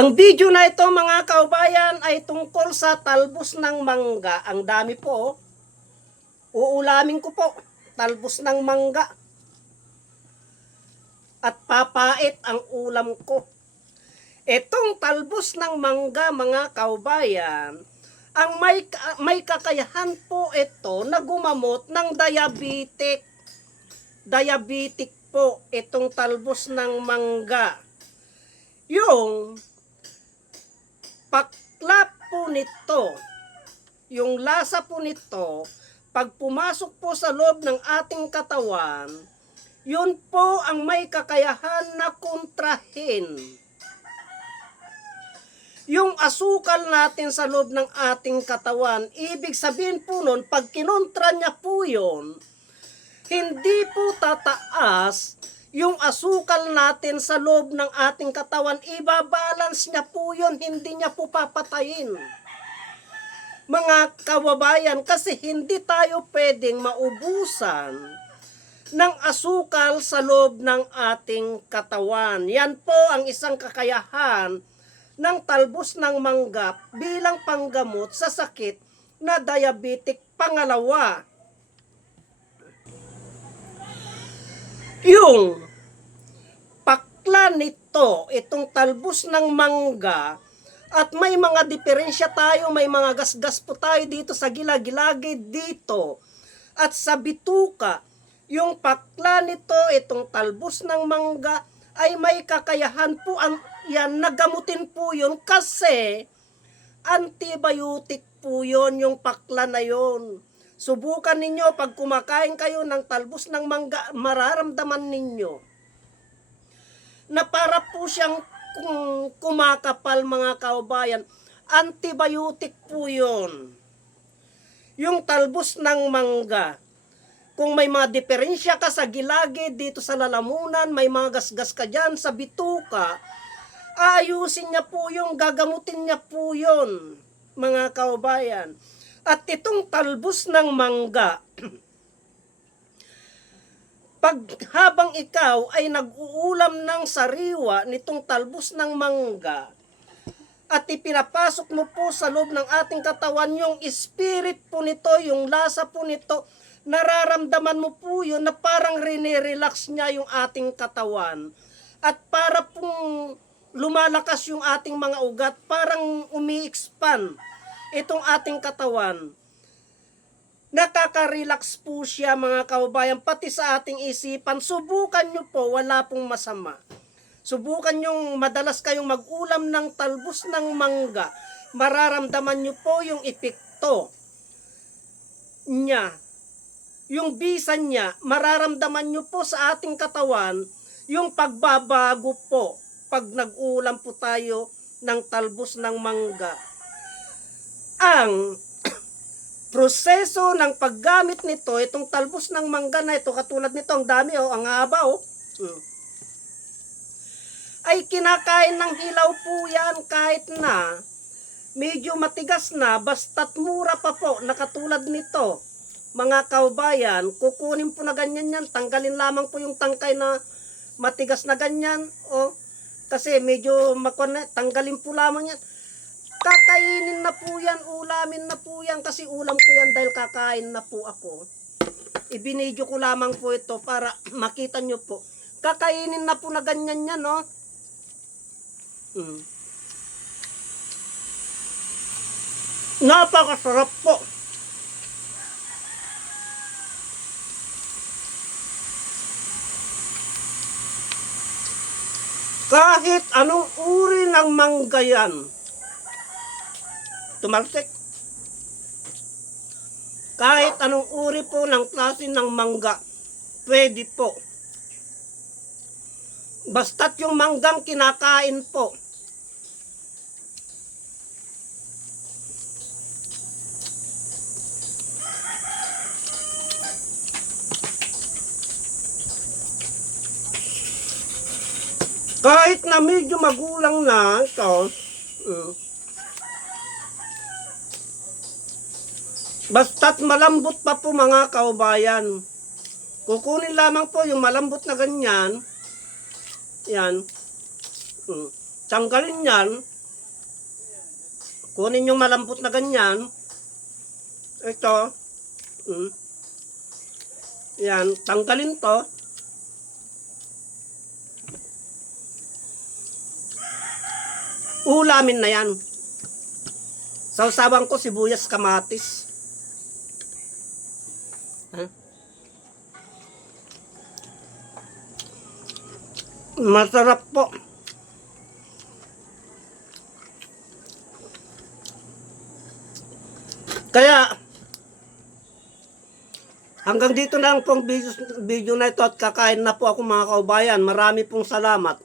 Ang video na ito mga kaubayan ay tungkol sa talbos ng mangga. Ang dami po. Uulamin ko po. Talbos ng mangga. At papait ang ulam ko. Itong talbos ng mangga mga kaubayan, ang may kakayahan po ito na gumamot ng diabetic. Diabetic po itong talbos ng mangga. Yung pakla po nito, yung lasa po nito, pag pumasok po sa loob ng ating katawan, yun po ang may kakayahan na kontrahin yung asukal natin sa loob ng ating katawan. Ibig sabihin po nun, pag kinontra niya po yun, hindi po tataas yung asukal natin sa loob ng ating katawan. Ibabalance niya po yun, hindi niya po papatayin. Mga kababayan, kasi hindi tayo pwedeng maubusan ng asukal sa loob ng ating katawan. Yan po ang isang kakayahan ng talbos ng mangga bilang panggamot sa sakit na diabetic. Pangalawa, yung pakla nito, itong talbos ng mangga, at may mga diferensya tayo, may mga gasgas po tayo dito sa gilagilagid dito at sa bituka. Yung pakla nito, itong talbos ng mangga, ay may kakayahan po yan, nagamutin po yun kasi antibiotic po yun, yung pakla na yun. Subukan ninyo, pag kumakain kayo ng talbos ng mangga, mararamdaman ninyo na para po siyang kumakapal mga kaubayan. Antibiotic po yun. Yung talbos ng mangga. Kung may mga diferensya ka sa gilagid, dito sa lalamunan, may mga gasgas ka dyan sa bituka, aayusin niya po yung, gagamutin niya po yun, mga kaubayan. At itong talbos ng mangga, pag habang ikaw ay nag-uulam ng sariwa nitong talbos ng mangga, at ipinapasok mo po sa loob ng ating katawan yung spirit po nito, yung lasa po nito, nararamdaman mo po yun na parang rinirelax niya yung ating katawan. At para pong lumalakas yung ating mga ugat, parang umi-expand itong ating katawan. Nakaka-relax po siya mga kaubayan, pati sa ating isipan. Subukan nyo po, wala pong masama. Subukan nyo, madalas kayong mag-ulam ng talbos ng mangga. Mararamdaman nyo po yung epekto niya. Yung bisa niya, mararamdaman nyo po sa ating katawan yung pagbabago po pag nag-ulam po tayo ng talbos ng mangga. Ang proseso ng paggamit nito, itong talbos ng mangga na ito, katulad nito, ang dami ang haba ay kinakain ng hilaw po yan kahit na medyo matigas na, basta't mura pa po, na katulad nito. Mga kaubayan, kukunin po na ganyan yan, tanggalin lamang po yung tangkay na matigas na ganyan, kasi medyo tanggalin po lamang yan. Kakainin na po yan, ulamin na po yan, kasi ulam ko yan dahil kakain na po ako. Ibinidyo ko lamang po ito para makita nyo po. Kakainin na po na ganyan yan, Napakasarap po. Kahit anong uri ng mangga yan, tumalsik. Kahit anong uri po ng klase ng mangga, pwede po. Basta't yung manggang kinakain po. Kahit na medyo magulang na ito, basta't malambot pa po mga kaubayan. Kukunin lamang po yung malambot na ganyan. Yan. Tanggalin yan. Kunin yung malambot na ganyan. Ito. Yan, tanggalin to. Ulamin na yan. Sausawan ko sibuyas, kamatis. Masarap po. Kaya, hanggang dito na lang pong video na ito at kakain na po ako mga kaubayan. Marami pong salamat.